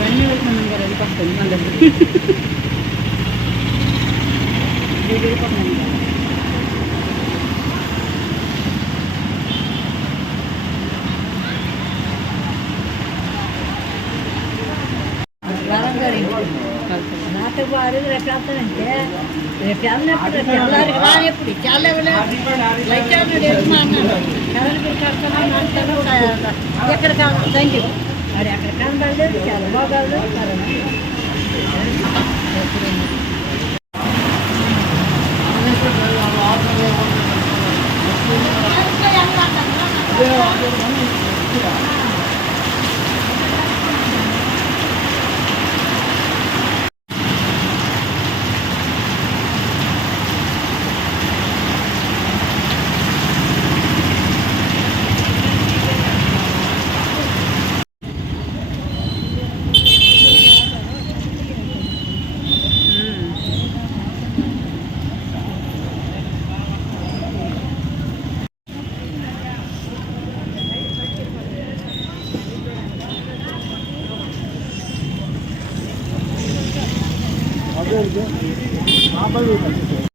బండి వెళ్తున్నాం కదా అది పక్కన మళ్ళీ వెళ్ళిపోతున్నాం కదా నాతో పాడు రేపు వెళ్తానంటే రేపు వెళ్ళినప్పుడు రేపు తెల్లారికి రానప్పుడు చాలా లైట్ మా అన్నాడు కరెంట్ కడతాను అంటాను ఎక్కడ కావాలి థ్యాంక్ యూ మరి అక్కడ కనబడలేదు చాలా బాగాలేదు అదే